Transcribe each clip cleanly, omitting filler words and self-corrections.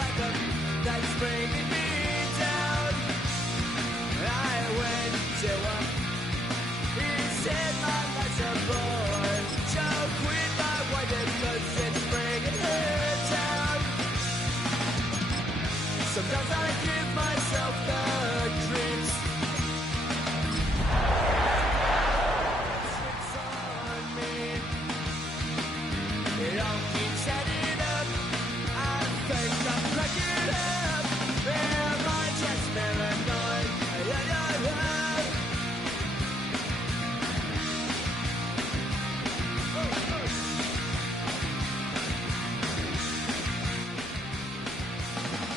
like a knife's bringing me down. I went to him. He said my life's a bore. Choke with my wife because it's bringing her down. Sometimes I give myself the creeps. It's on me. It all keeps adding up. I think I'm cracking up. Am I just paranoid?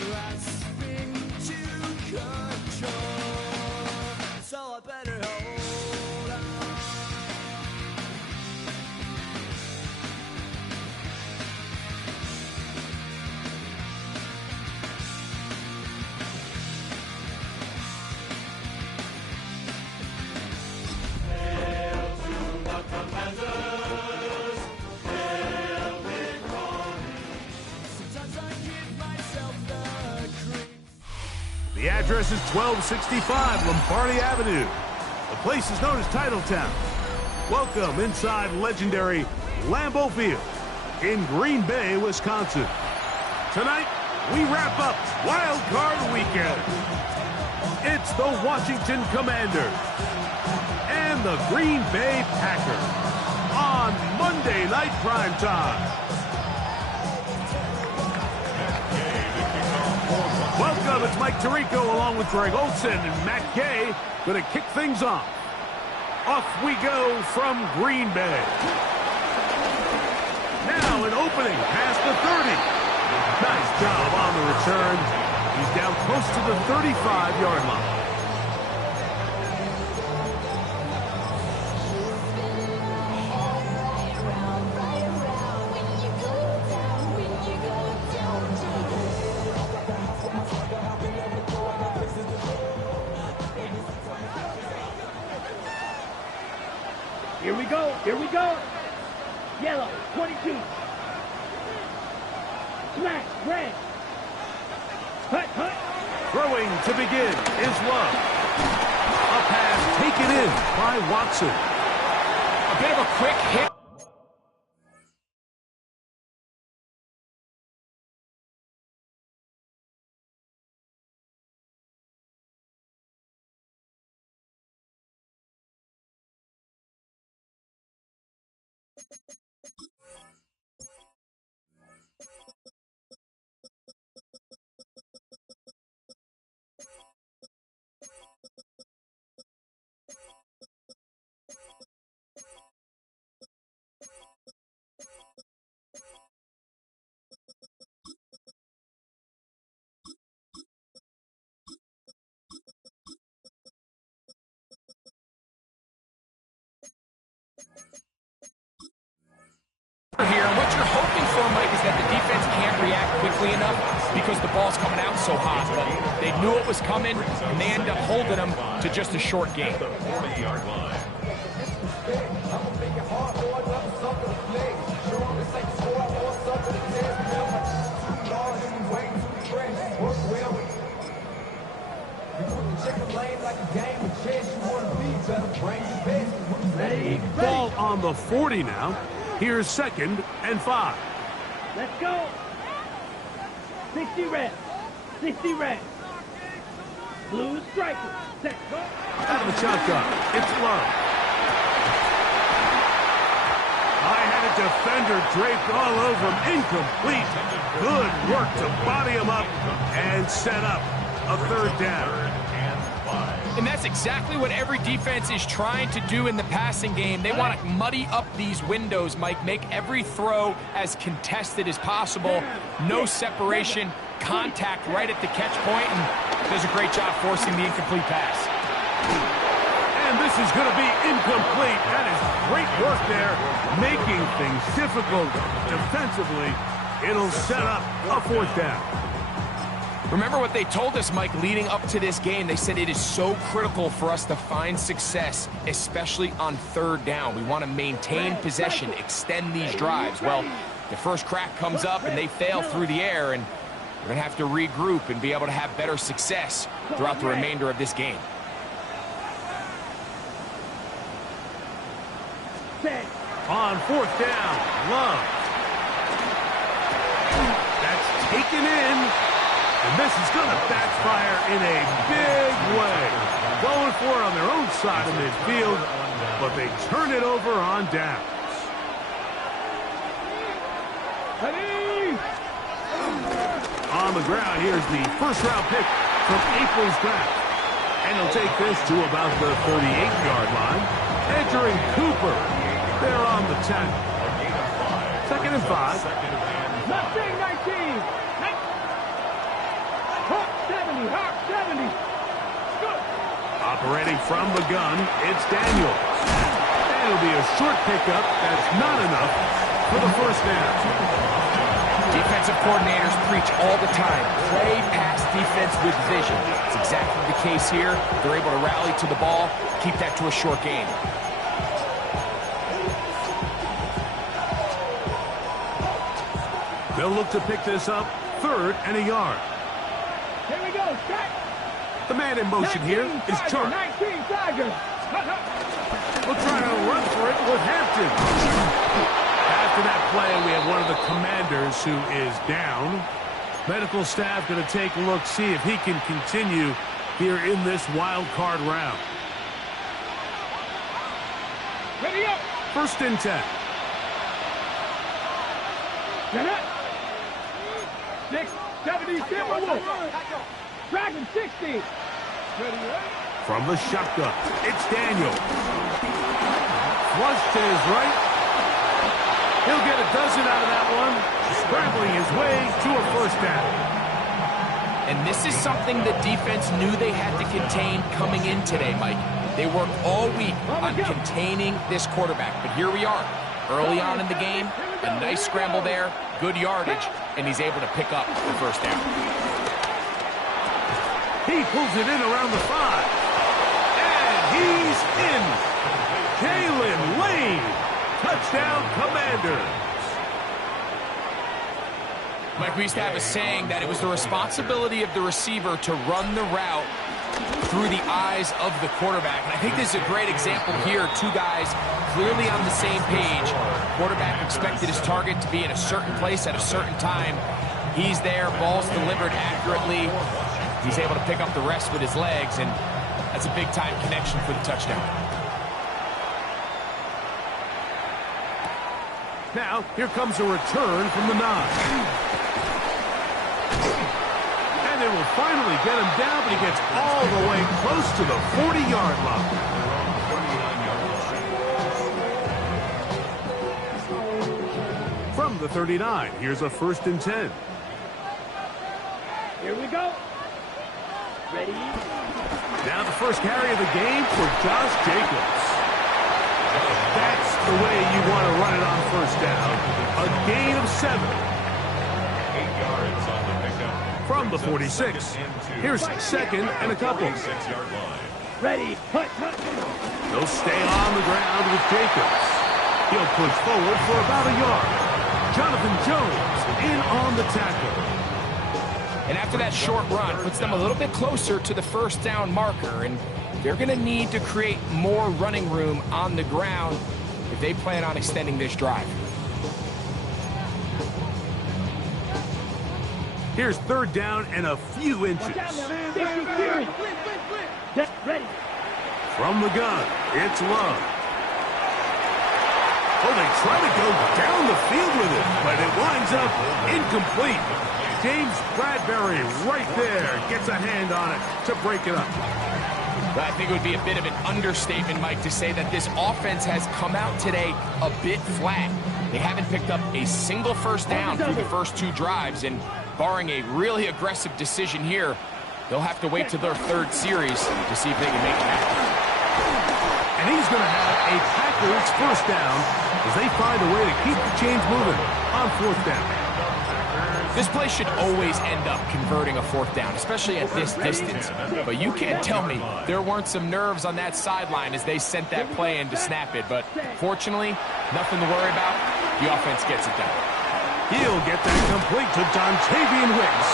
Grasping to control, so I better hold on. Sometimes I give myself the creeps. The address is 1265 Lombardi Avenue. The place is known as Titletown. Welcome inside legendary Lambeau Field in Green Bay, Wisconsin. Tonight, we wrap up Wild Card Weekend. It's the Washington Commanders and the Green Bay Packers on Monday Night Primetime. Welcome, it's Mike Tirico along with Greg Olson and Matt Gay going to kick things off. Off we go from Green Bay. Now an opening past the 30. Nice job on the return. He's down close to the 35-yard line. Here we go, here we go. Yellow, 22. Smack, red. Hut, hut. Throwing to begin is Love. A pass taken in by Watson. A bit of a quick hit. Here, what you're hoping for, Mike, is that the defense can't react quickly enough because the ball's coming out so hot. But they knew it was coming, and they end up holding them to just a short game. Ball on the 40 now. Here's 2nd and 5. Let's go. 60 red. 60 red. Blue striker. Set. Go. Out of the shotgun. It's Love. I had a defender draped all over him. Incomplete. Good work to body him up and set up a 3rd down. And that's exactly what every defense is trying to do in the passing game. They want to muddy up these windows, Mike, make every throw as contested as possible. No separation, contact right at the catch point, and does a great job forcing the incomplete pass. And this is going to be incomplete. That is great work there, making things difficult defensively. It'll set up a 4th down. Remember what they told us, Mike, leading up to this game. They said it is so critical for us to find success, especially on 3rd down. We want to maintain possession, extend these drives. Well, the first crack comes up, and they fail through the air, and We're going to have to regroup and be able to have better success throughout the remainder of this game. On fourth down, Love. That's taken in, and this is going to backfire in a big way. Going for it on their own side of midfield, but they turn it over on downs. On the ground, here's the first-round pick from April's draft. And he'll take this to about the 38-yard line. Entering Cooper. They're on the 10. Second and 5. Left wing 19. Hawk 70. Hawk 70. Good. Operating from the gun, it's Daniels. And it'll be a short pickup. That's not enough for the first down. Defensive coordinators preach all the time, play pass defense with vision. It's exactly the case here. They're able to rally to the ball, keep that to a short game. They'll look to pick this up, 3rd and a yard. Here we go, Jack. The man in motion here is Chark. 19 Tigers. We'll try to run for it with Hampton. After that play, we have one of the commanders who is down. Medical staff going to take a look, see if he can continue here in this wild card round. Ready up. 1st and 10. Get it. 6, 70, Timberwolf. Dragon 60. Ready up. From the shotgun, it's Daniel. Flush to his right. He'll get a dozen out of that one, scrambling his way to a first down. And this is something the defense knew they had to contain coming in today, Mike. They worked all week on containing this quarterback. But here we are, early on in the game, a nice scramble there, good yardage, and he's able to pick up the first down. He pulls it in around the 5. And he's in. Jalen Lane. Touchdown, Commanders. Mike, we used to have a saying that it was the responsibility of the receiver to run the route through the eyes of the quarterback. And I think this is a great example here. Two guys clearly on the same page. Quarterback expected his target to be in a certain place at a certain time. He's there, ball's delivered accurately. He's able to pick up the rest with his legs, and that's a big-time connection for the touchdown. Now, here comes a return from the 9. And they will finally get him down, but he gets all the way close to the 40-yard line. From the 39, here's a 1st and 10. Here we go. Ready? Now the first carry of the game for Josh Jacobs. That's the way you want to run it on first down. A gain of 7. 8 yards on the pickup. From the 46. Here's 2nd and a couple. 6-yard line. Ready. Hut. They'll stay on the ground with Jacobs. He'll push forward for about a yard. Jonathan Jones in on the tackle. And after that short run, puts them a little bit closer to the first down marker, and they're going to need to create more running room on the ground if they plan on extending this drive. Here's 3rd down and a few inches. Ready. From the gun, it's Love. Oh, they try to go down the field with it, but it winds up incomplete. James Bradbury right there gets a hand on it to break it up. I think it would be a bit of an understatement, Mike, to say that this offense has come out today a bit flat. They haven't picked up a single first down through the first 2 drives, and barring a really aggressive decision here, they'll have to wait to their 3rd series to see if they can make it happen. And he's going to have a Packers first down as they find a way to keep the chains moving on 4th down. This play should always end up converting a 4th down, especially at this distance. But you can't tell me there weren't some nerves on that sideline as they sent that play in to snap it. But fortunately, nothing to worry about. The offense gets it done. He'll get that complete to Dontavian Wicks.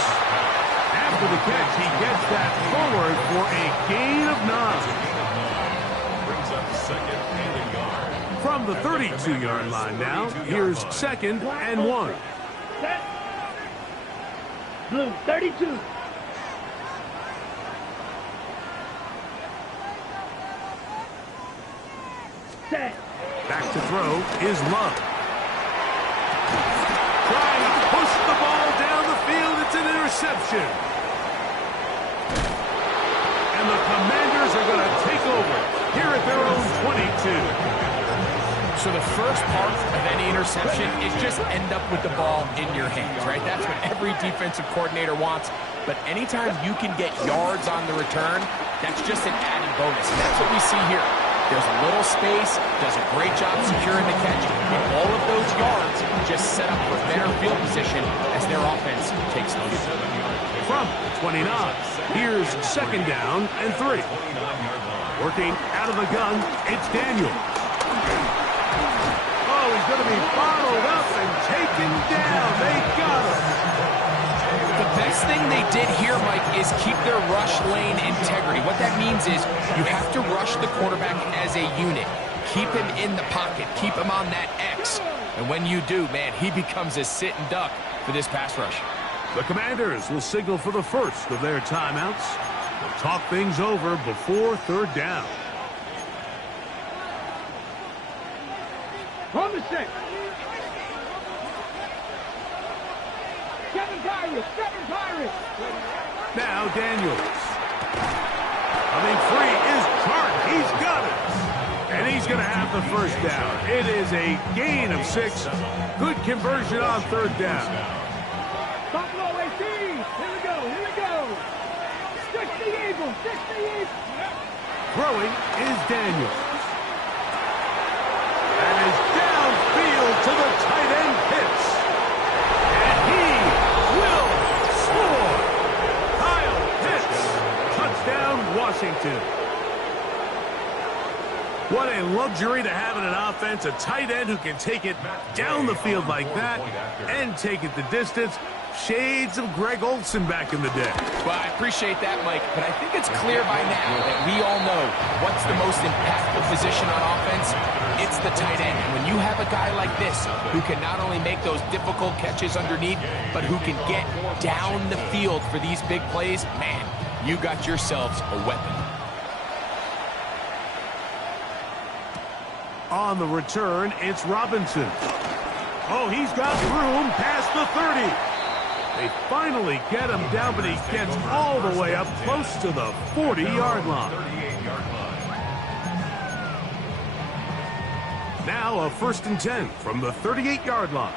After the catch, he gets that forward for a gain of 9. Brings up second and a yard. From the 32-yard line now, here's 2nd and 1. Set. Blue, 32. Set. Back to throw is Love. Trying to push the ball down the field. It's an interception. And the Commanders are going to take over here at their own 22. So the first part of any interception is just end up with the ball in your hands, right? That's what every defensive coordinator wants. But anytime you can get yards on the return, that's just an added bonus. And that's what we see here. There's a little space, does a great job securing the catch, and all of those yards just set up for better field position as their offense takes the lead. From the 29, here's 2nd down and 3. Working out of the gun, it's Daniel. Oh, he's going to be bottled up and taken down. They got him. The best thing they did here, Mike, is keep their rush lane integrity. What that means is you have to rush the quarterback as a unit. Keep him in the pocket. Keep him on that X. And when you do, man, he becomes a sit and duck for this pass rush. The Commanders will signal for the first of their timeouts. They'll talk things over before 3rd down. On the 6. Seven Pirates. Now Daniels. Coming free is Clark. He's got it. And he's going to have the first down. It is a gain of 6. Good conversion on 3rd down. Buffalo AC. Here we go. 60 Eagles. Throwing is Daniels. And is downfield to the tight end Pitts. And he will score. Kyle Pitts. Touchdown, Washington. What a luxury to have in an offense, a tight end who can take it down the field like that and take it the distance. Shades of Greg Olsen back in the day. Well, I appreciate that, Mike, but I think it's clear by now that we all know what's the most impactful position on offense. It's the tight end. And when you have a guy like this who can not only make those difficult catches underneath, but who can get down the field for these big plays, man, you got yourselves a weapon. On the return, it's Robinson. Oh, he's got room past the 30. They finally get him down, but he gets all the way up close to the 40-yard line. Now a 1st and 10 from the 38-yard line.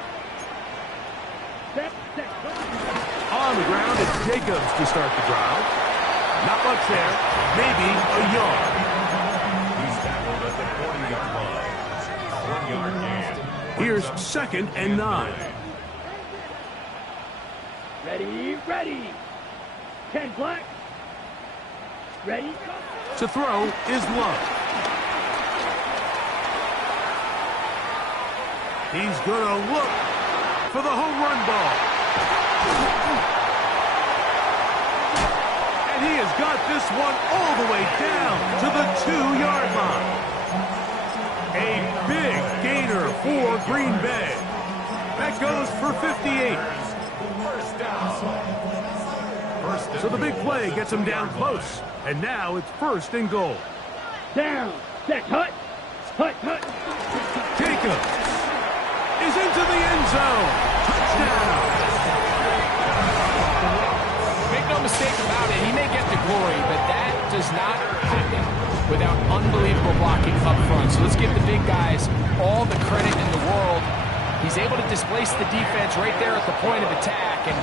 On the ground, it's Jacobs to start the drive. Not much there, maybe a yard. He's tackled at the 40-yard line. 1 yard gain. Here's 2nd and 9. Ready. 10 black. Ready. To throw is Love. He's going to look for the home run ball. And he has got this one all the way down to the 2-yard line. A big gainer for Green Bay. That goes for 58. So the big play gets him down close. And now it's 1st and goal. Down. Set. Hut. Jacobs is into the end zone. Touchdown. Make no mistake about it, he may get the glory, but that does not happen without unbelievable blocking up front. So let's give the big guys all the credit in the world. He's able to displace the defense right there at the point of attack, and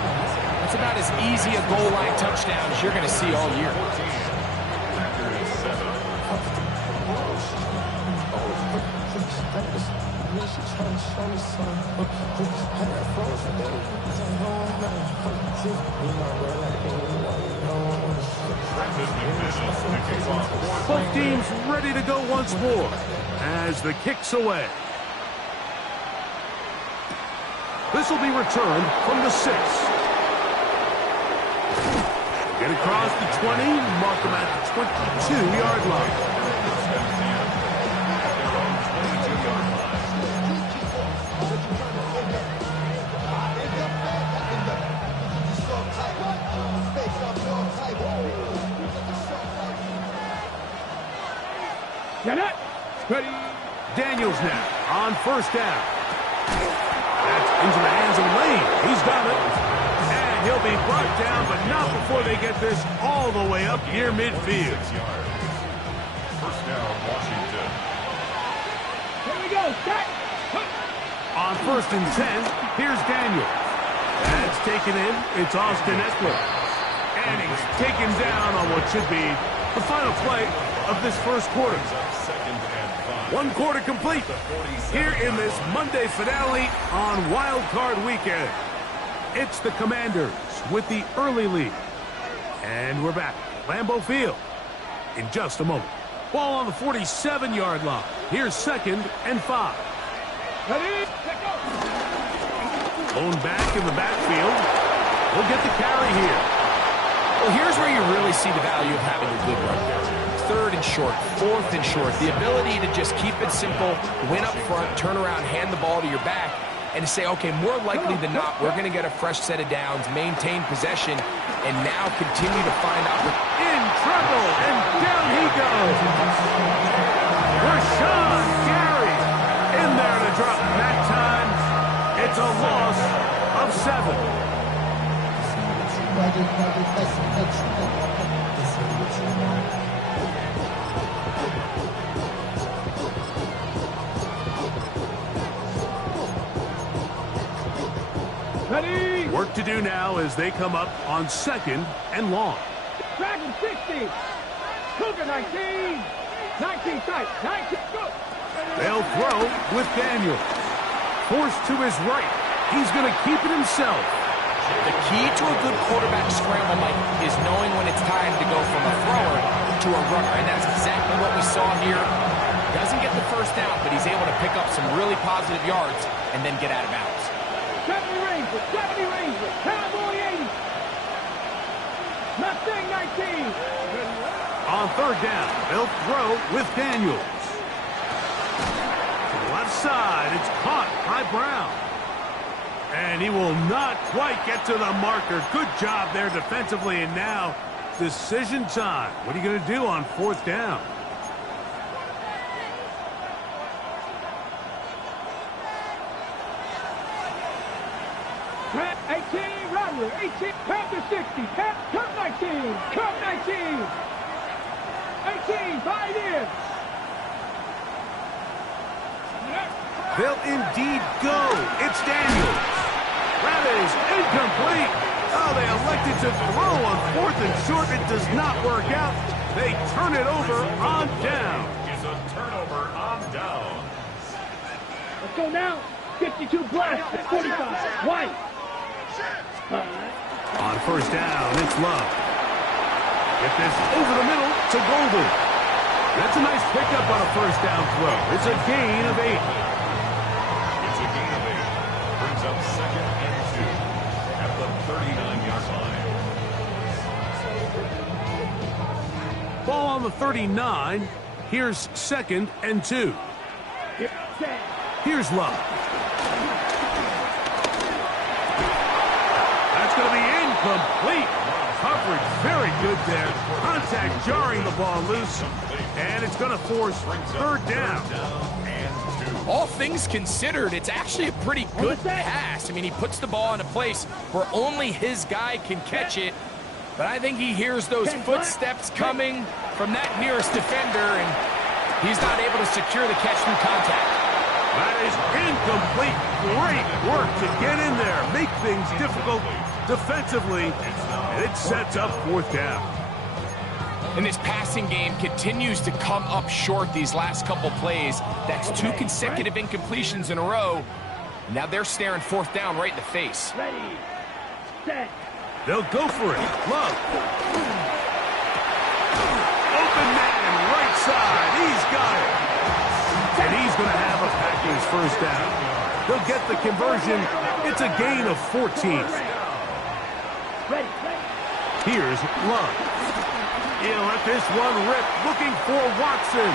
it's about as easy a goal line touchdown as you're going to see all year. Both teams ready to go once more as the kick's away. The This will be returned from the 6. Get across the 20, mark them at the 22-yard line. Get it. Ready. Daniels now on first down. That's into the hands of Lane. He's got it. And he'll be brought down, but not before they get this all the way up near midfield. First down, Washington. Here we go. Set. On first and 10, here's Daniels. That's taken in. It's Austin Eckler. And he's taken down on what should be the final play of this first quarter. One quarter complete here in this Monday finale on Wild Card Weekend. It's the Commanders with the early lead. And we're back at Lambeau Field in just a moment. Ball on the 47-yard line. Here's 2nd and 5. Ready. Blown back in the backfield. We'll get the carry here. Well, here's where you really see the value of having a good run game. 3rd and short, 4th and short. The ability to just keep it simple, win up front, turn around, hand the ball to your back, and say, okay, more likely than not, we're going to get a fresh set of downs, maintain possession, and now continue to find out. In trouble, and down he goes. Rashawn Gary in there to drop. That time, it's a loss of 7. Ready. Work to do now as they come up on 2nd and long. Dragon 60. Cougar 19. 19 tight. 19. Go. They'll throw with Daniels. Forced to his right. He's going to keep it himself. The key to a good quarterback scramble, Mike, is knowing when it's time to go from a thrower to a runner. And that's exactly what we saw here. Doesn't get the first down, but he's able to pick up some really positive yards and then get out of bounds. 70 Rangers. 70 Rangers. Cowboy 80. Mustang 19. On 3rd down, they'll throw with Daniels. To the left side, it's caught by Brown. And he will not quite get to the marker. Good job there defensively, and now decision time. What are you going to do on 4th down? Trap 18, Rodler, 18, Panther 60, Cup 19, Cup 19, 18, 5 in. They'll indeed go. It's Daniels. That is incomplete. Oh, they elected to throw on 4th and short. It does not work out. They turn it over on down. Is a turnover on down. Let's go now. 52 blast, 45, White. On 1st down, it's Love. Get this over the middle to Golden. That's a nice pickup on a 1st down throw. It's a gain of 8. It's a gain of 8. Brings up 2nd and 2 at the 39-yard line. Ball on the 39. Here's 2nd and 2. Here's Love. That's going to be incomplete. Coverage very good there. Contact jarring the ball loose. And it's going to force 3rd down. All things considered, it's actually a pretty good pass. I mean, he puts the ball in a place where only his guy can catch it. But I think he hears those footsteps coming from that nearest defender, and he's not able to secure the catch through contact. That is incomplete. Great work to get in there. Make things difficult defensively. And it sets up 4th down. And this passing game continues to come up short these last couple plays. That's 2 consecutive incompletions in a row. Now they're staring 4th down right in the face. Ready, set. They'll go for it. Love. Open man, right side. He's got it. And he's going to have a Packers 1st down. He'll get the conversion. It's a gain of 14. Here's Love. He'll let this one rip, looking for Watson.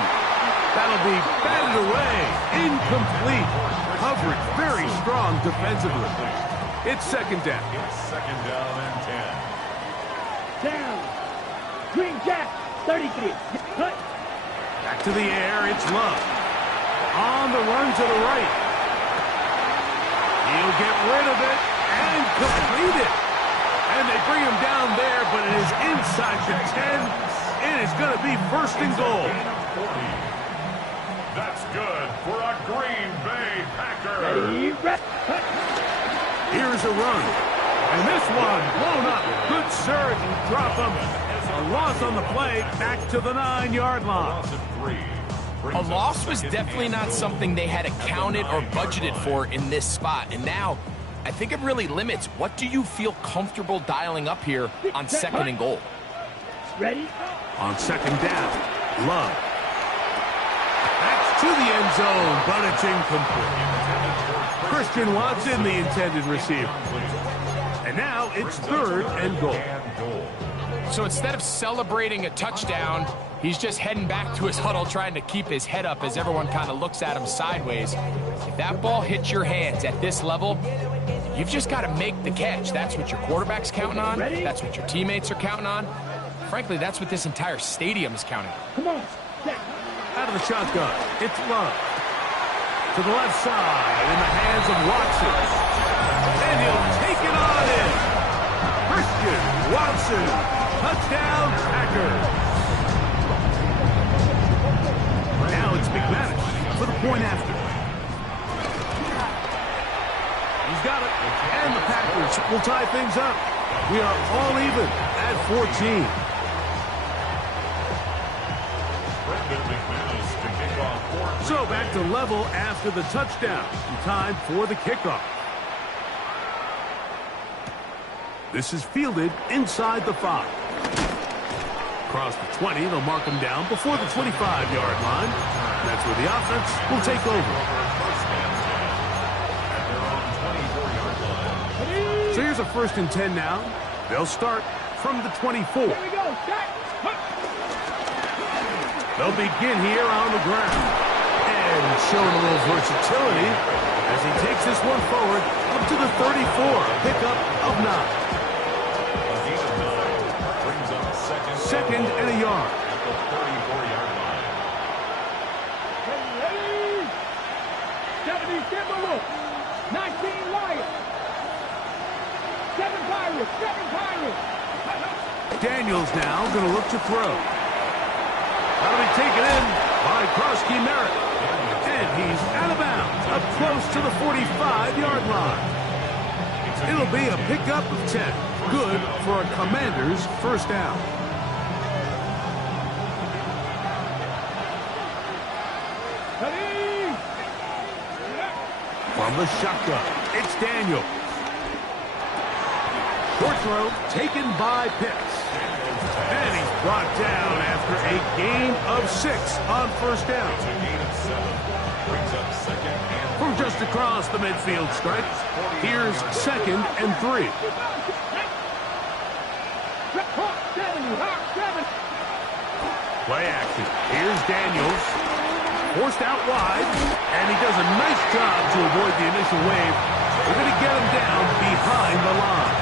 That'll be batted away. Incomplete. Coverage very strong defensively. It's second down. It's second down and 10. Down. Green Jack, 33. Cut. Back to the air, it's Love. On the run to the right. He'll get rid of it and complete it. And they bring him down there, but it is inside the 10. It is going to be first and goal. That's good for a Green Bay Packer. Here's a run. And this one blown up. Good surge and drop him. A loss on the play, back to the 9-yard line. A loss was definitely not something they had accounted or budgeted for in this spot. And now, I think it really limits what do you feel comfortable dialing up here on second and goal. Ready? On second down, Love. That's to the end zone, but it's incomplete. Christian Watson, the intended receiver. And now it's third and goal. So instead of celebrating a touchdown, he's just heading back to his huddle trying to keep his head up as everyone kind of looks at him sideways. If that ball hits your hands at this level, you've just got to make the catch. That's what your quarterback's counting on. That's what your teammates are counting on. Frankly, that's what this entire stadium is counting on. Come on. Out of the shotgun, it's Love. To the left side, in the hands of Watson. And he'll take it on in. Christian Watson, touchdown Packers. Now it's McManus for the point after. He's got it, and the Packers will tie things up. We are all even at 14. So back to level after the touchdown. Time for the kickoff. This is fielded inside the 5. Across the 20, they'll mark him down before the 25-yard line. That's where the offense will take over. So here's a 1st and 10 now. They'll start from the 24. Here we go. They'll begin here on the ground. And showing a little versatility as he takes this one forward up to the 34. Pickup of 9. Second and a yard. At the 34-yard line. 77 Wolf. 19 Lions. 7 Pirates. 7 Pirates. Daniels now going to look to throw. That'll be taken in by Krosky Merritt. And he's out of bounds, up close to the 45-yard line. It'll be a pickup of 10. Good for a Commander's first down. From the shotgun, it's Daniels. Short throw taken by Pitts. And he's brought down after a gain of 6 on first down. It's a gain of 7. Brings up second and From just across the midfield stripe, here's 2nd and 3. Play action. Here's Daniels. Forced out wide, and he does a nice job to avoid the initial wave. We're going to get him down behind the line.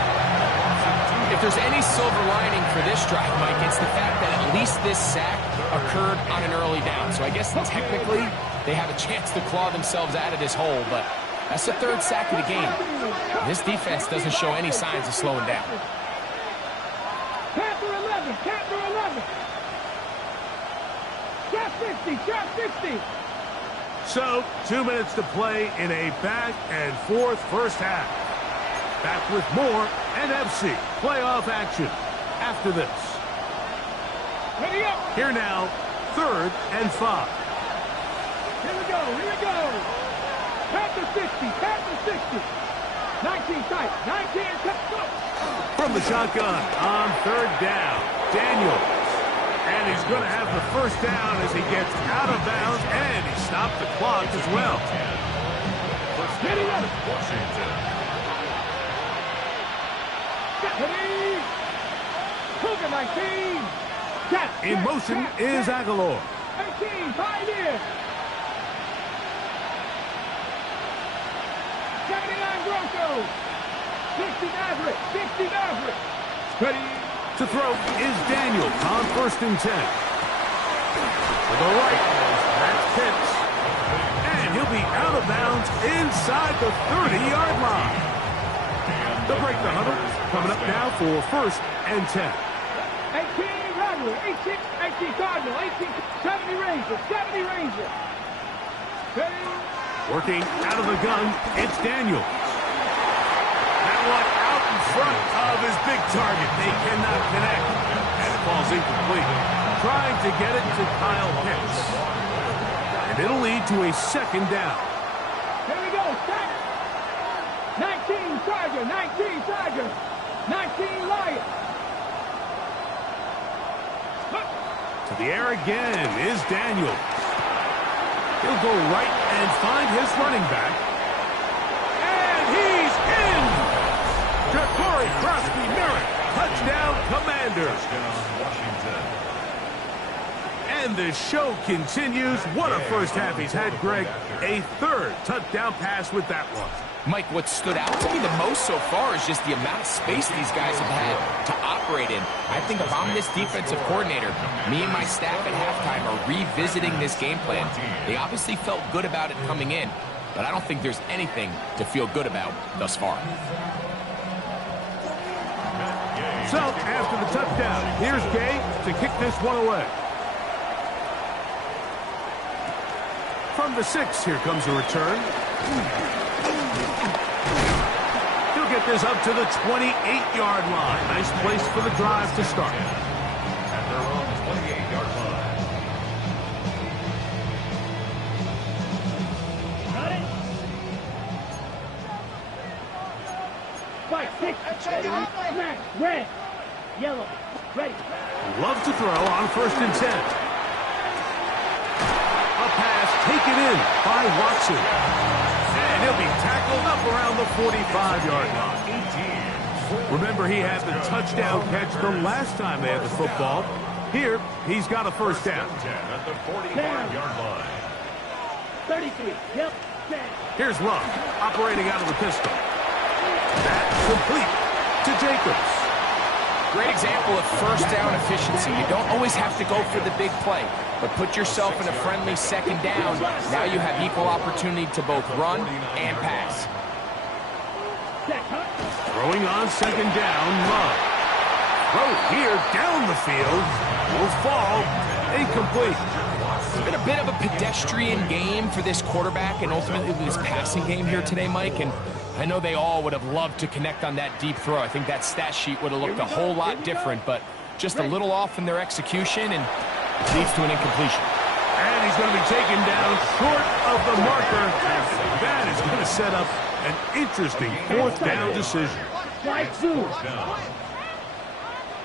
If there's any silver lining for this drive, Mike, it's the fact that at least this sack occurred on an early down. So I guess technically they have a chance to claw themselves out of this hole, but that's the 3rd sack of the game. This defense doesn't show any signs of slowing down. Panther 11. Panther 11. Shot 60. Shot 60. So, 2 minutes to play in a back and forth first half. Back with more NFC playoff action after this. Ready up. Here now, 3rd and 5. Here we go. Here we go. Panther 60. Panther 60. 19 tight. 19 tight. From the shotgun on 3rd down, Daniels. And he's going to have the first down as he gets out of bounds, and he stopped the clock as well. Washington. In motion is Aguilar. 18, Pioneer. 79 Broncos. 60 Maverick. 60 Maverick. Ready. To throw is Daniel on 1st and 10. To the right, that's Pitts. And he'll be out of bounds inside the 30-yard line. They'll break the huddle. Coming up now for 1st and 10. 18 Rattler. 18 Cardinal. 18 70 Ranger. 70 Ranger. Ready. Working out of the gun, it's Daniel. That one out in front of his big target. They cannot connect. And it falls incomplete. Trying to get it to Kyle Pitts. And it'll lead to a 2nd down. Here we go. Stop. 19 Charger. 19 Charger. 19 Lion. To the air again is Daniel. He'll go right and find his running back. And he's in! Ja'Cory Crosby-Merritt, touchdown Commanders. Washington. And the show continues. What a first half he's had, Greg. A 3rd touchdown pass with that one. Mike, what stood out to me the most so far is just the amount of space these guys have had to operate in. I think if I'm this defensive coordinator, me and my staff at halftime are revisiting this game plan. They obviously felt good about it coming in, but I don't think there's anything to feel good about thus far. So, after the touchdown, here's Gay to kick this one away. From the 6, here comes a return. He'll get this up to the 28-yard line. Nice place for the drive to start. At their own 28-yard line. Fight. 6. Smash. Red. Yellow. Ready. Love to throw on 1st and 10. A pass taken in by Watson. And he'll be tackled up around the 45-yard line. Remember, he had the touchdown catch the last time they had the football. Here, he's got a 1st down. At the 45-yard line. 33. Yep. Here's Love, operating out of the pistol. That's complete to Jacobs. Great example of 1st down efficiency. You don't always have to go for the big play, but put yourself in a friendly 2nd down. Now you have equal opportunity to both run and pass. Throwing on 2nd down, Love. Throw here down the field. Will fall. Incomplete. It's been a bit of a pedestrian game for this quarterback and ultimately this passing game here today, Mike. And I know they all would have loved to connect on that deep throw. I think that stat sheet would have looked a whole lot different, but just a little off in their execution and leads to an incompletion. And he's going to be taken down short of the marker. That is going to set up an interesting 4th down decision. Strike blue.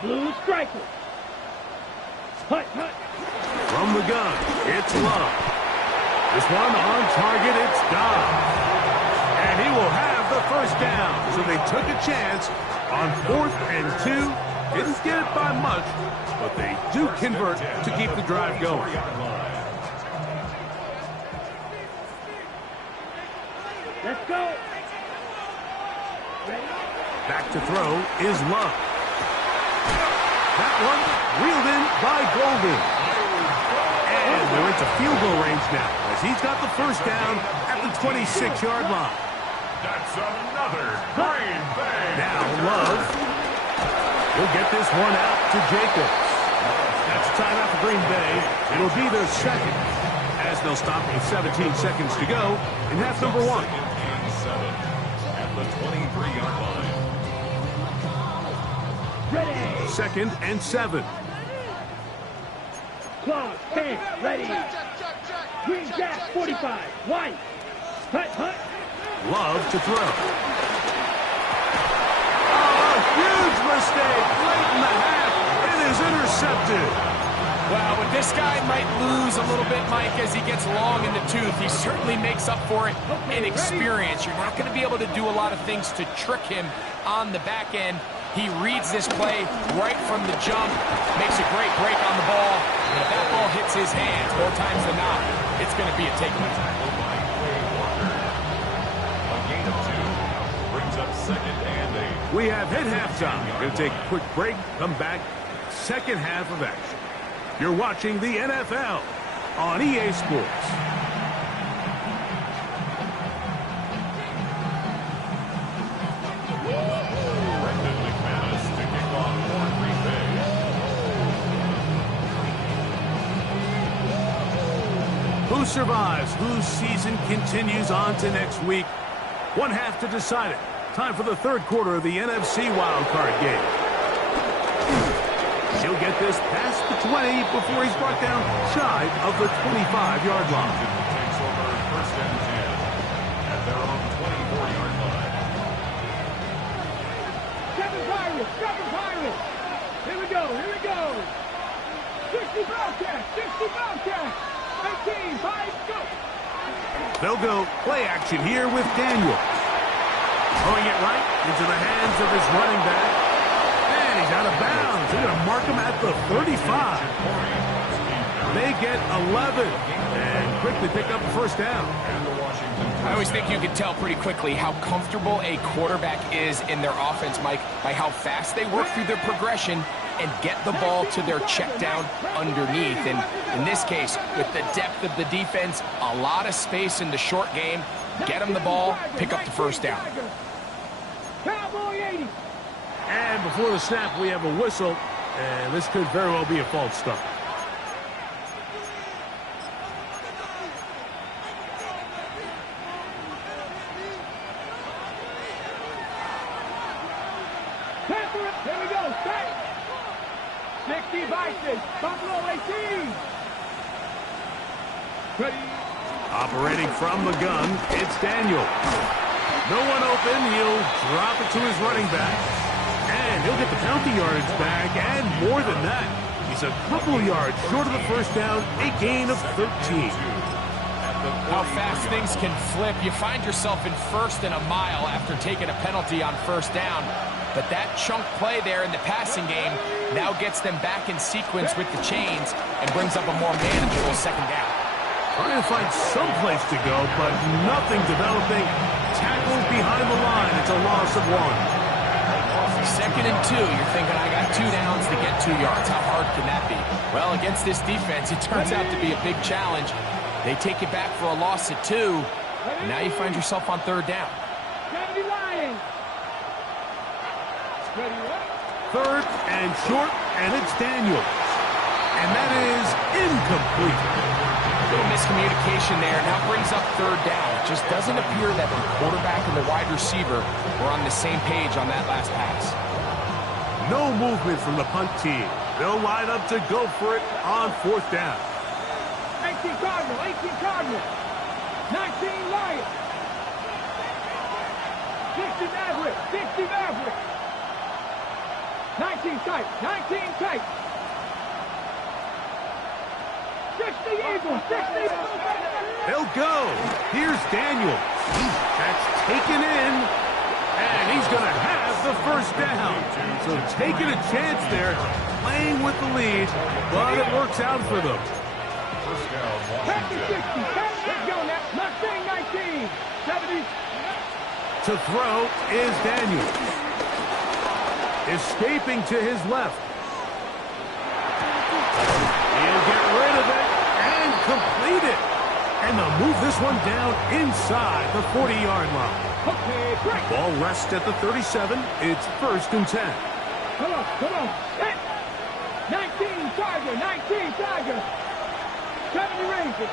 Blue striker. Hut. From the gun, it's Love. This one on target, it's Dodd. And he will have the 1st down. So they took a chance on 4th and 2. Didn't get it by much, but they do convert to keep the drive going. Let's go. Back to throw is Love. That one reeled in by Golden. And they're into field goal range now as he's got the 1st down at the 26-yard line. That's another Green Bay. Now Love will get this one out to Jacobs. That's timeout for Green Bay. It'll be their 2nd as they'll stop with 17 seconds to go in half number 1. At the 23-yard line. Ready. 2nd and 7. Clock. 10. Ready. Green Jack. 45. White. Hut. Love to throw. Oh, a huge mistake late in the half. It is intercepted. Well, what this guy might lose a little bit, Mike, as he gets long in the tooth, he certainly makes up for it in experience. You're not going to be able to do a lot of things to trick him on the back end. He reads this play right from the jump, makes a great break on the ball, and if that ball hits his hands more times than not, it's going to be a takeaway. A gain of 2 brings up 2nd and 8. We have hit halftime. We're going to take a quick break, come back, second half of action. You're watching the NFL on EA Sports. Brendan McManus to kick off for Green Bay. Who survives? Whose season continues on to next week? One half to decide it. Time for the third quarter of the NFC Wildcard game. He'll get this past the 20 before he's brought down shy of the 25-yard line. Takes over 1st and 10 at their own 24-yard line. Seven Pirates. Here we go. 60 Bobcats. 18, 5, go. They'll go play action here with Daniel. Throwing it right into the hands of his running back. And he's out of bounds. They're going to mark him at the 35. They get 11 and quickly pick up the first down. I always think you can tell pretty quickly how comfortable a quarterback is in their offense, Mike, by how fast they work through their progression and get the ball to their check down underneath. And in this case, with the depth of the defense, a lot of space in the short game, get them the ball, pick up the first down. Cowboy 80. And before the snap, we have a whistle, and this could very well be a false start. Here we go. Set. 60 Vikings. Buffalo 18. Ready. Operating from the gun, it's Daniel. No one open. He'll drop it to his running back. And he'll get the penalty yardage back. And more than that, he's a couple of yards short of the first down. A gain of 13. How fast things can flip. You find yourself in 1st and a mile after taking a penalty on first down. But that chunk play there in the passing game now gets them back in sequence with the chains and brings up a more manageable second down. Trying to find some place to go, but nothing developing. Tackles behind the line. It's a loss of 1. 2nd and 2. You're thinking, I got 2 downs to get 2 yards. How hard can that be? Well, against this defense, it turns out to be a big challenge. They take it back for a loss at 2. And now you find yourself on 3rd down. 70 Lions. Ready, what? 3rd and short, and it's Daniel. And that is incomplete. A little miscommunication there. Now brings up 3rd down. It just doesn't appear that the quarterback and the wide receiver were on the same page on that last pass. No movement from the punt team. They'll line up to go for it on 4th down. 18 Cardinal. 19 Lions. 60 Maverick. 19 tight. 60 Eagles. They'll go. Here's Daniels. That's taken in. And he's going to have the first down. So taking a chance there, playing with the lead, but it works out for them. First down, Packers 60. Washington. Let's go now. Mustang 19. 70. To throw is Daniels. Escaping to his left. He'll get rid of it and complete it. And they'll move this one down inside the 40-yard line. Okay, break. Ball rests at the 37. It's 1st and 10. Come on. Set. 19 Tiger. 70 Ranger.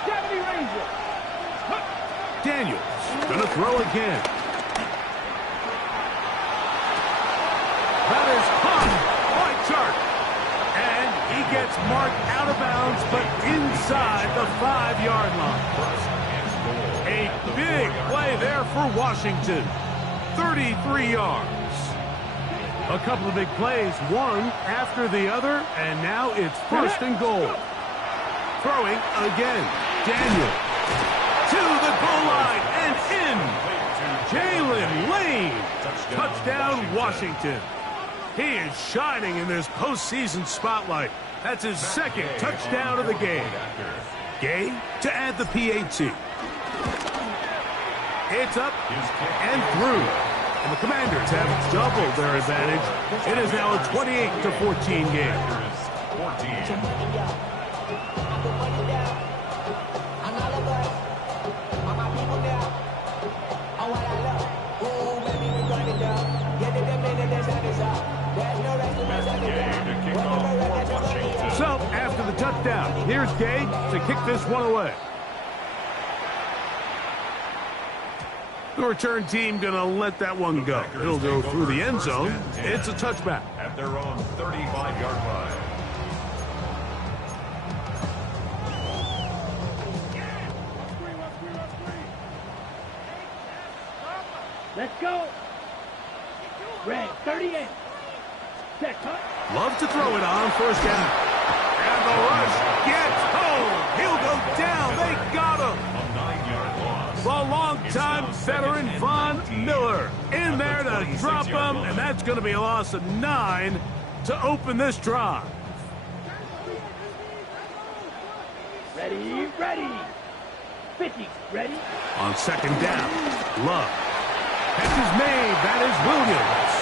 Daniels gonna throw again. That is caught by Chark. And he gets marked out of bounds, but inside the 5-yard line. A big play there for Washington. 33 yards. A couple of big plays, one after the other, and now it's 1st and goal. Throwing again. Daniel to the goal line and in. Jalen Lane. Touchdown, Washington. He is shining in this postseason spotlight. That's his second touchdown of the game. Gay to add the PAT. It's up and through. And the Commanders have doubled their advantage. It is now a 28-14 game. 14. So, after the touchdown, here's Gay to kick this one away. The return team going to let that one go. It'll go through the end zone. It's a touchback. At their own 35-yard line. Let's go. Red, 38. Set, cut. Love to throw it on first down. And the rush gets home. He'll go down. They got him. A 9-yard loss. The longtime veteran Von Miller in there to drop him, and that's going to be a loss of 9 to open this drive. Ready, ready. 50, ready. On second down, Love. Catch is made. That is Williams.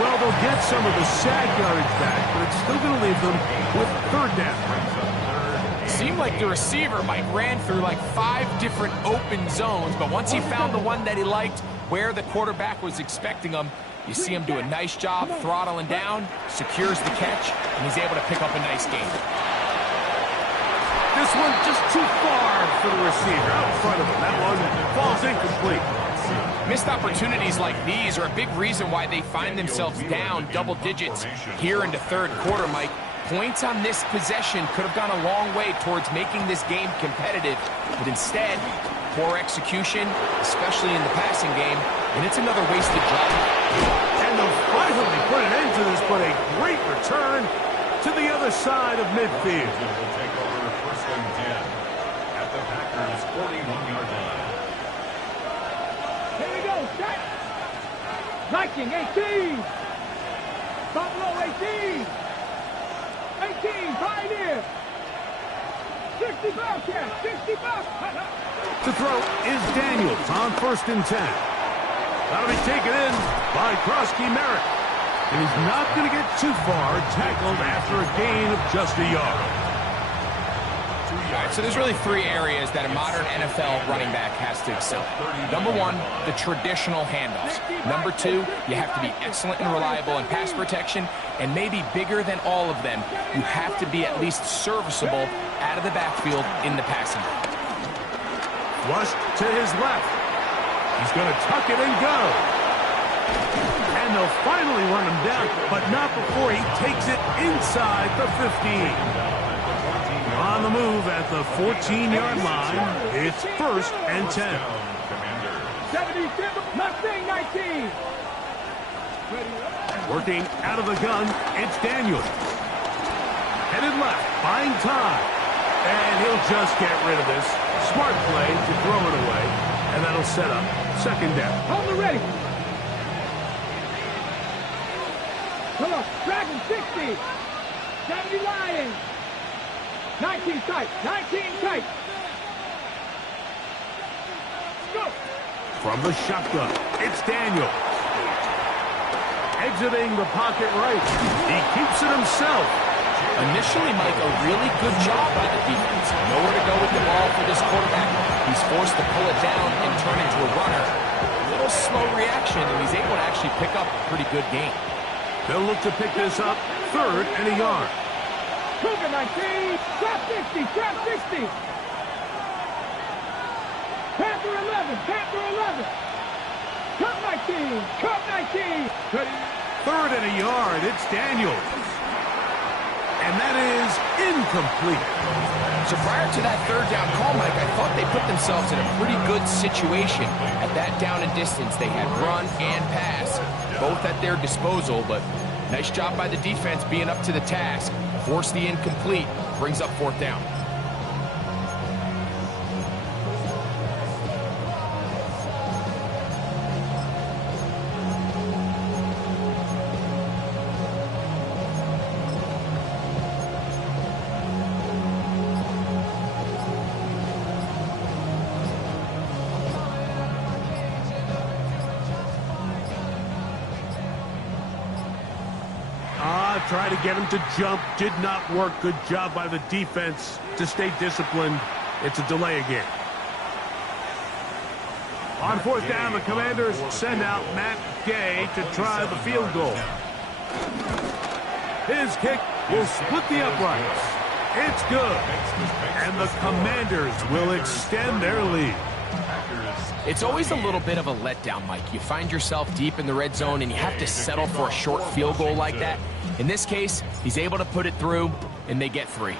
Well, they'll get some of the sack yardage back, but it's still going to leave them with third down. Seemed like the receiver, Mike, ran through like 5 different open zones, but once he found the one that he liked, where the quarterback was expecting him, you see him do a nice job throttling down, secures the catch, and he's able to pick up a nice gain. This one just too far for the receiver out in front of him. That one falls incomplete. Missed opportunities like these are a big reason why they find themselves down double digits here into third quarter, Mike. Points on this possession could have gone a long way towards making this game competitive, but instead, poor execution, especially in the passing game, and it's another wasted drive. And they'll finally put an end to this, but a great return to the other side of midfield. Will take over first and 10 at the Packers' 41-yard line. Here we go, set. Viking, 18. Buffalo, 18. 18, Pioneer. 60 bucks, yeah, 60 bucks. To throw is Daniels on first and 10. That'll be taken in by Krosky Merrick. And he's not going to get too far, tackled after a gain of just a yard. All right, so there's really 3 areas that a modern NFL running back has to excel. Number 1, the traditional handoffs. Number 2, you have to be excellent and reliable in pass protection, and maybe bigger than all of them, you have to be at least serviceable out of the backfield in the passing game. Flushed to his left. He's going to tuck it and go. And they'll finally run him down, but not before he takes it inside the 15. On the move at the 14-yard line, it's first and 10. 77, Mustang 19. Working out of the gun, it's Daniels. Headed left, buying time. And he'll just get rid of this. Smart play to throw it away, and that'll set up second down. Hold it ready. Come on, Dragon 60. 70 Lions. 19 tight, 19 tight. Go. From the shotgun, it's Daniels. Exiting the pocket right. He keeps it himself. Initially, Mike, a really good job by the defense. Nowhere to go with the ball for this quarterback. He's forced to pull it down and turn into a runner. A little slow reaction, and he's able to actually pick up a pretty good game. They'll look to pick this up, third and a yard. Cougar 19, trap 60, trap 60. Panther 11, Panther 11. Cup 19, Cup 19. Third and a yard, it's Daniels. And that is incomplete. So prior to that third down call, Mike, I thought they put themselves in a pretty good situation at that down and distance. They had run and pass, both at their disposal, but nice job by the defense being up to the task. Force the incomplete, brings up fourth down. Try to get him to jump. Did not work. Good job by the defense to stay disciplined. It's a delay again. On fourth down, the Commanders send out Matt Gay to try the field goal. His kick will split the uprights. It's good. And the Commanders will extend their lead. It's always a little bit of a letdown, Mike. You find yourself deep in the red zone and you have to settle for a short field goal like that. In this case, he's able to put it through, and they get 3.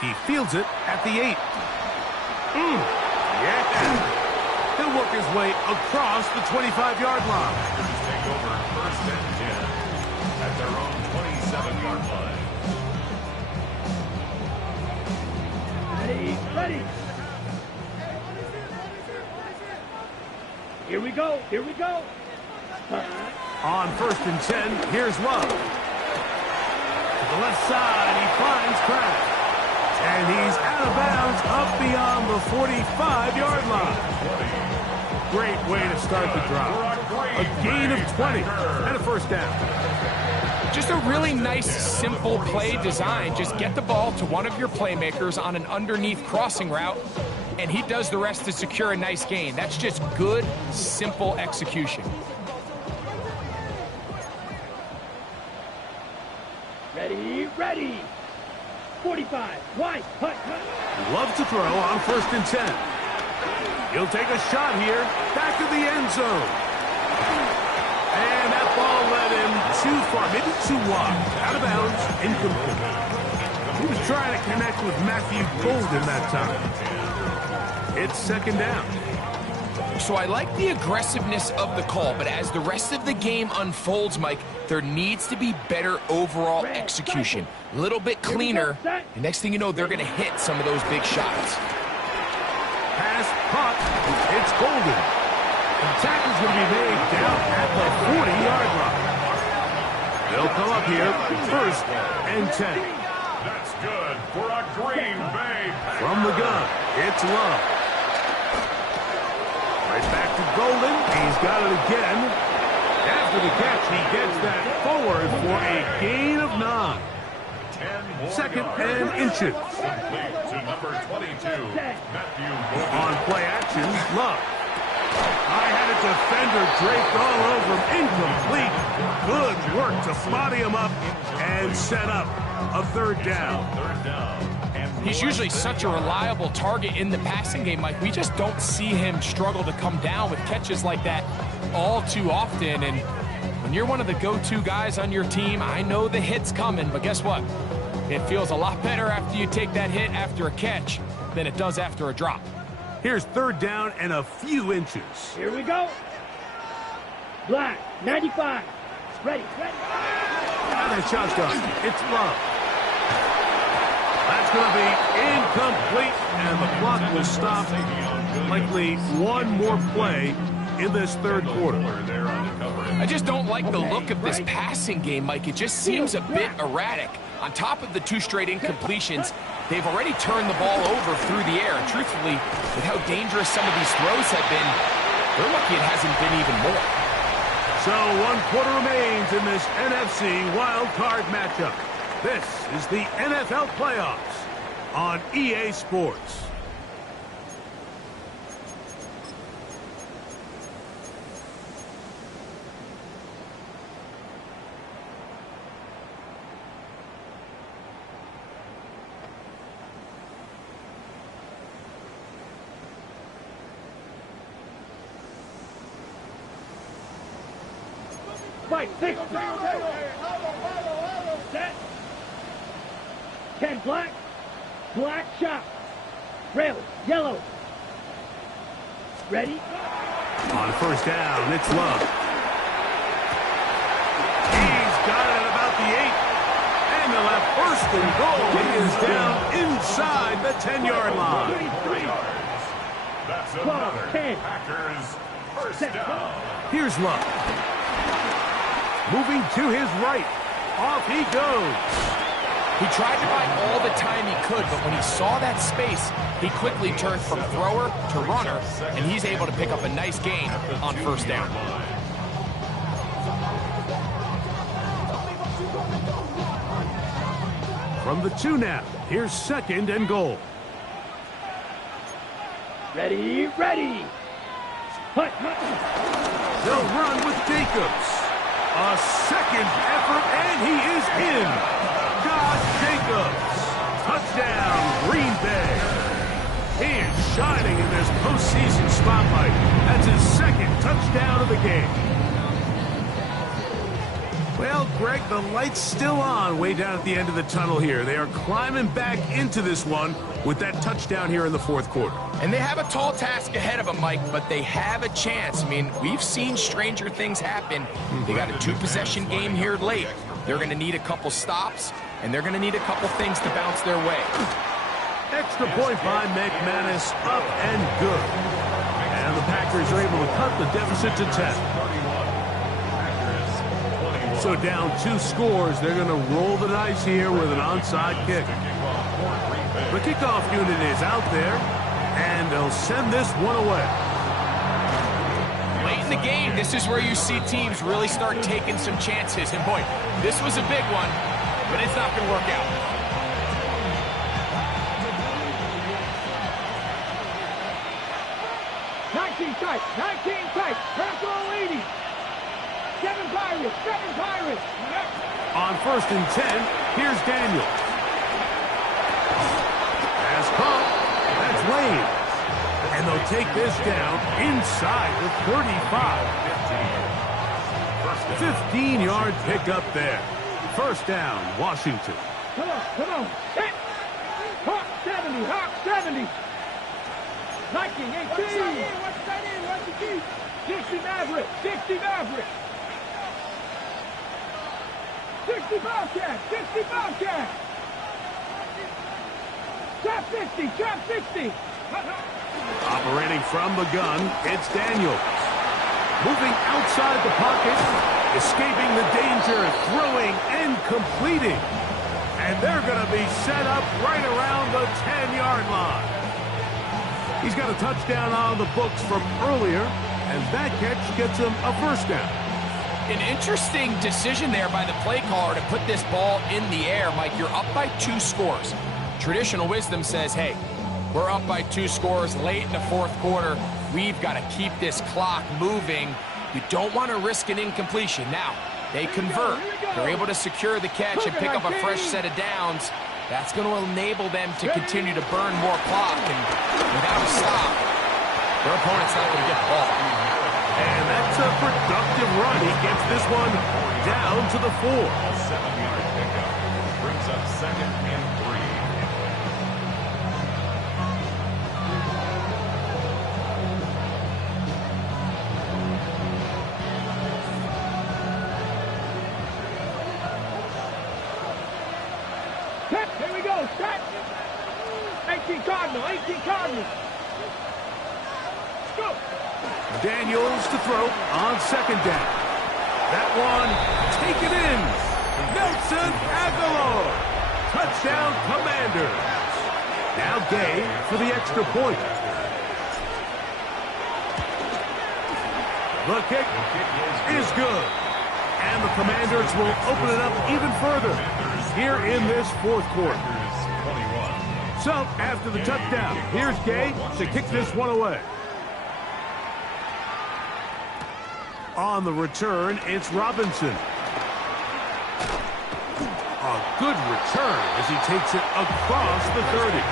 He fields it at the 8. Yeah. He'll work his way across the 25-yard line. Take over first and 10 at their own 27-yard line. Ready. Here we go. On first and 10, here's Love. To the left side, he finds Kraft. And he's out of bounds up beyond the 45-yard line. Great way to start the drive. A gain of 20 and a first down. Just a really nice, simple play design. Just get the ball to one of your playmakers on an underneath crossing route, and he does the rest to secure a nice gain. That's just good, simple execution. Ready. 45. Wide. Hut. Love to throw on first and 10. He'll take a shot here. Back to the end zone. And that ball led him too far, maybe too wide. Out of bounds, incomplete. He was trying to connect with Matthew Golden that time. It's second down. So I like the aggressiveness of the call, but as the rest of the game unfolds, Mike, there needs to be better overall execution. A little bit cleaner, and next thing you know, they're going to hit some of those big shots. Pass, caught. It's Golden. The tackle's going to be made down at the 40-yard line. They'll come up here first and 10. That's good for a Green Bay Packers. From the gun, it's Love. Right back to Golden. He's got it again. After the catch, he gets that forward for a gain of 9. Second and inches. Complete to number 22, Matthew Golden. On play action, Love. I had a defender draped all over him. Incomplete. Good work to body him up and set up a third down. He's usually such a reliable target in the passing game, Mike. We just don't see him struggle to come down with catches like that all too often. And when you're one of the go-to guys on your team, I know the hit's coming, but guess what? It feels a lot better after you take that hit after a catch than it does after a drop. Here's third down and a few inches. Here we go. Black, 95. Ready. And a touchdown. It's Love. That's going to be incomplete, and the clock will stop. Likely one more play in this third quarter. I just don't like the look of this passing game, Mike. It just seems a bit erratic. On top of the 2 straight incompletions, they've already turned the ball over through the air. And truthfully, with how dangerous some of these throws have been, they're lucky it hasn't been even more. So 1 quarter remains in this NFC Wildcard matchup. This is the NFL playoffs on EA Sports. Fight, 6. Set. 10 black. Black shot. Rails, yellow. Ready? On first down, it's Love. He's got it at about the 8. And they'll have first and goal. He is down inside the 10-yard line. That's another Packers first down. Here's Love. Moving to his right. Off he goes. He tried to buy all the time he could, but when he saw that space, he quickly turned from thrower to runner, and he's able to pick up a nice gain on first down. From the 2 now, here's 2nd and goal. Ready, ready. Hut, hut. They'll run with Jacobs. A second effort, and he is in. Josh Jacobs. Touchdown, Green Bay. He is shining in this postseason spotlight. That's his 2nd touchdown of the game. Well, Greg, the light's still on way down at the end of the tunnel here. They are climbing back into this one with that touchdown here in the 4th quarter. And they have a tall task ahead of them, Mike, but they have a chance. I mean, we've seen stranger things happen. They got a 2-possession game here late. They're going to need a couple stops, and they're going to need a couple things to bounce their way. Extra point by McManus, up and good. And the Packers are able to cut the deficit to 10. So down 2 scores, they're going to roll the dice here with an onside kick. The kickoff unit is out there, and they'll send this one away. Late in the game, this is where you see teams really start taking some chances. And boy, this was a big one, but it's not going to work out. Nineteen tight. Purple 80. 7 Pirates. On 1st and 10, here's Daniels. Pass caught. That's Lane. And they'll take this down inside the 35. 15-yard pickup there. 1st down, Washington. Come on. Hit. Hawk 70. 19, 18. What's the key? 60 Maverick. 60 Bobcat. Trap 60. Operating from the gun, it's Daniels. Moving outside the pocket, escaping the danger, throwing and completing. And they're going to be set up right around the 10-yard line. He's got a touchdown on the books from earlier, and that catch gets him a 1st down. An interesting decision there by the play caller to put this ball in the air. Mike, you're up by 2 scores. Traditional wisdom says, hey, we're up by 2 scores late in the 4th quarter. We've got to keep this clock moving. You don't want to risk an incompletion. Now, they convert. They're able to secure the catch and pick up a fresh set of downs. That's going to enable them to continue to burn more clock. And without a stop, their opponent's not going to get the ball. And that's a productive run. He gets this one down to the 4. A 7-yard pickup brings up 2nd and 3. Here we go. Set. 18 Cardinals. Go. Daniels to throw on 2nd down. That one taken in. Nelson Aguilar. Touchdown, Commanders. Now Gay for the extra point. The kick is good. And the Commanders will open it up even further here in this 4th quarter. So, after the touchdown, here's Gay to kick this one away. On the return, it's Robinson. A good return as he takes it across the 30.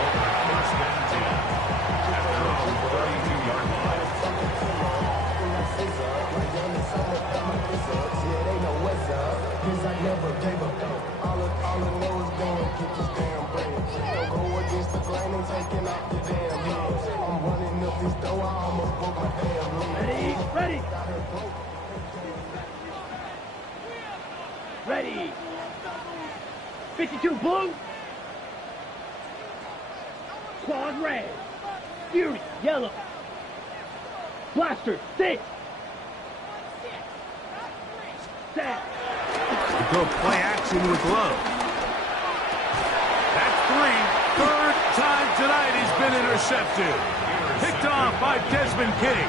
Ready. 52 blue. Squad red. Fury yellow. Blaster 6. Set. Go play action with Love. That's 3. 3rd time tonight he's been intercepted. Picked off by Desmond King.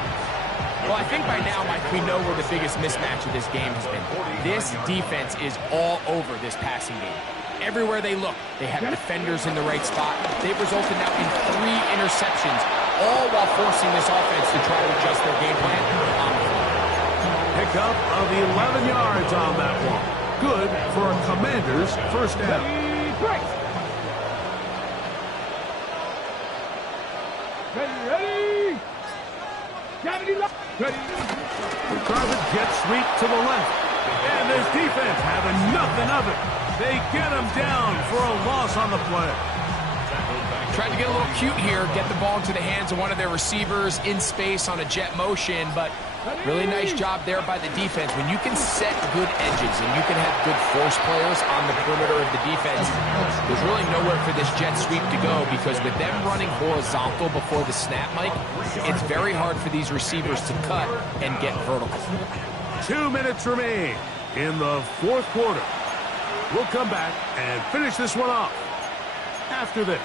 Well, I think by now, Mike, we know where the biggest mismatch of this game has been. This defense is all over this passing game. Everywhere they look, they have defenders in the right spot. They've resulted now in 3 interceptions, all while forcing this offense to try to adjust their game plan on the fly. Pickup of 11 yards on that one. Good for a Commanders first down. Ready. Ready. The Carpet jet sweep to the left. And this defense having nothing of it. They get him down for a loss on the play. Tried to get a little cute here, get the ball into the hands of one of their receivers in space on a jet motion, but really nice job there by the defense. When you can set good edges and you can have good force players on the perimeter of the defense, there's really nowhere for this jet sweep to go, because with them running horizontal before the snap, Mike, it's very hard for these receivers to cut and get vertical. 2 minutes remain in the fourth quarter. We'll come back and finish this one off after this.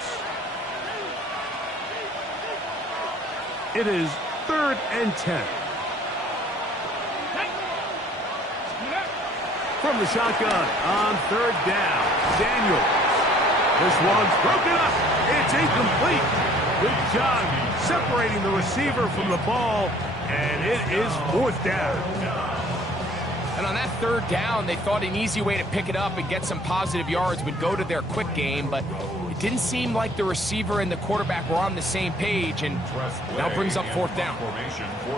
It is 3rd and 10. From the shotgun on 3rd down, Daniels. This one's broken up. It's incomplete. Good job separating the receiver from the ball, and it is 4th down. And on that 3rd down, they thought an easy way to pick it up and get some positive yards would go to their quick game, but it didn't seem like the receiver and the quarterback were on the same page, and now brings up 4th down.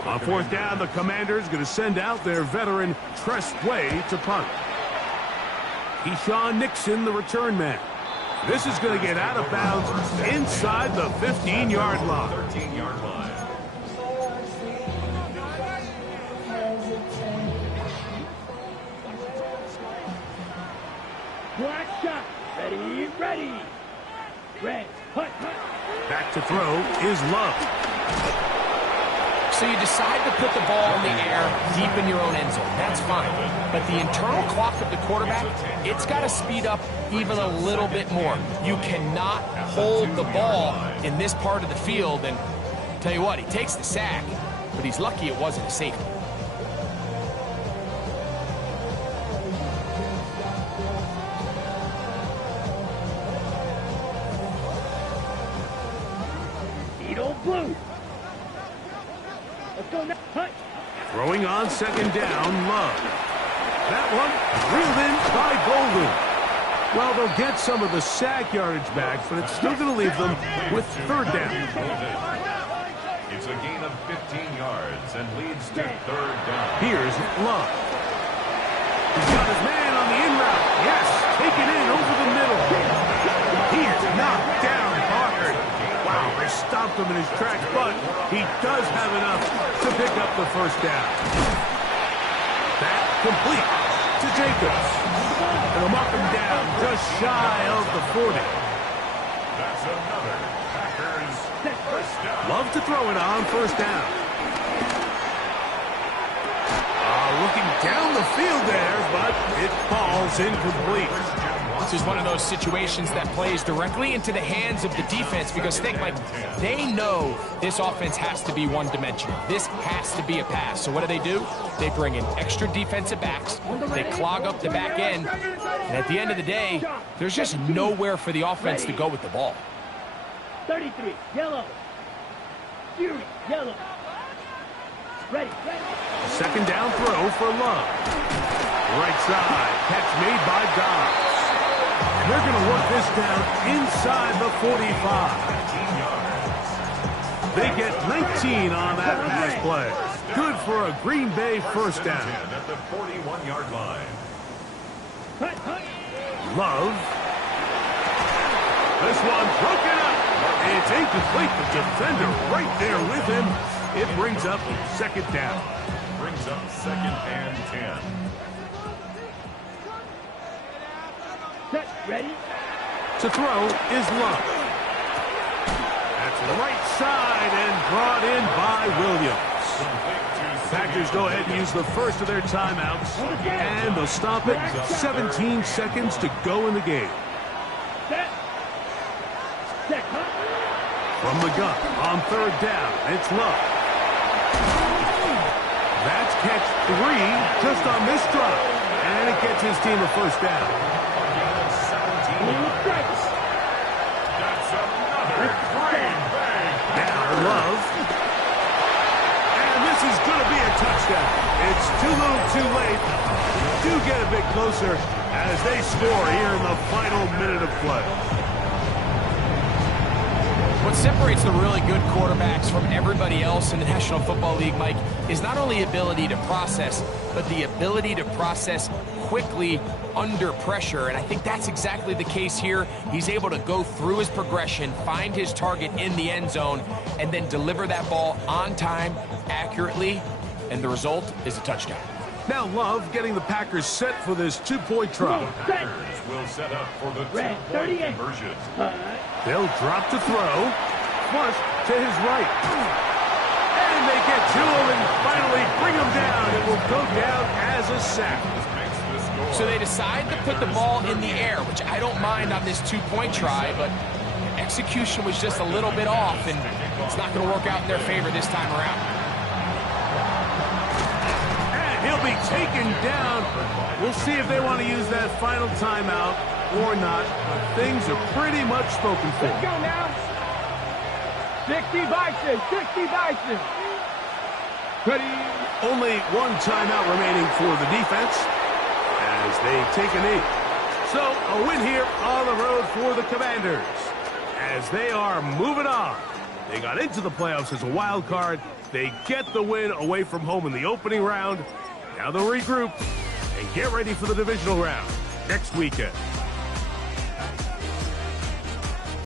On 4th down, the Commanders going to send out their veteran Tress Way to punt. Keyshawn Nixon, the return man. This is going to get out of bounds inside the 15-yard line. 13-yard line. Black shot. Ready. Red. Hut. Back to throw is Love. So you decide to put the ball in the air deep in your own end zone. That's fine. But the internal clock of the quarterback, it's got to speed up even a little bit more. You cannot hold the ball in this part of the field. And tell you what, he takes the sack, but he's lucky it wasn't a safety. Blue. Let's go now. Hut. Throwing on 2nd down, Love. That one reeled in by Golden. Well, they'll get some of the sack yardage back, but it's still going to leave them with 3rd down. It's a gain of 15 yards and leads to 3rd down. Here's Love. He's got his man on the in route. Yes, taken in over the middle. He is knocked down hard. Wow, they stopped him in his tracks, but he does have enough to pick up the 1st down. That complete to Jacobs. And they'll mark him down just shy of the 40. That's another Packers first down. Love to throw it on 1st down. Looking down the field there, but it falls incomplete. This is one of those situations that plays directly into the hands of the defense, because think, Mike, they know this offense has to be one-dimensional. This has to be a pass. So what do? They bring in extra defensive backs. They clog up the back end. And at the end of the day, there's just nowhere for the offense to go with the ball. 33. Yellow. Fury. Yellow. Ready. 2nd down throw for Love. Right side. Catch made by Dobbs. And they're going to work this down inside the 45. They get 19 on that pass play. Good for a Green Bay 1st down. At the 41-yard line. Love. This one broken up. It's incomplete. The defender right there with him. It brings up 2nd down. Brings up 2nd and 10. Set. Ready. To throw is Love. That's right side and brought in by Williams. Packers go ahead and use the first of their timeouts, and they'll stop it. 17 seconds to go in the game. Set. Set. From the gun on 3rd down, it's Love. just on this drive. And it gets his team a first down. That's another great bang. Now Love. And this is going to be a touchdown. It's too little too late. Do get a bit closer as they score here in the final minute of play. What separates the really good quarterbacks from everybody else in the National Football League, Mike, is not only ability to process, but the ability to process quickly under pressure. And I think that's exactly the case here. He's able to go through his progression, find his target in the end zone, and then deliver that ball on time, accurately, and the result is a touchdown. Now Love getting the Packers set for this two-point try. Will set up for the two-point conversion. They'll drop to throw. Flush to his right. And they get to him and finally bring him down. It will go down as a sack. So they decide to put the ball in the air, which I don't mind on this two-point try, but execution was just a little bit off, and it's not going to work out in their favor this time around. He'll be taken down. We'll see if they want to use that final timeout or not. But things are pretty much spoken for. Let's go now. 60 Bison. 60 Bison. Ready. Only one timeout remaining for the defense as they take a knee. So a win here on the road for the Commanders as they are moving on. They got into the playoffs as a wild card. They get the win away from home in the opening round. Now they'll regroup and get ready for the divisional round next weekend.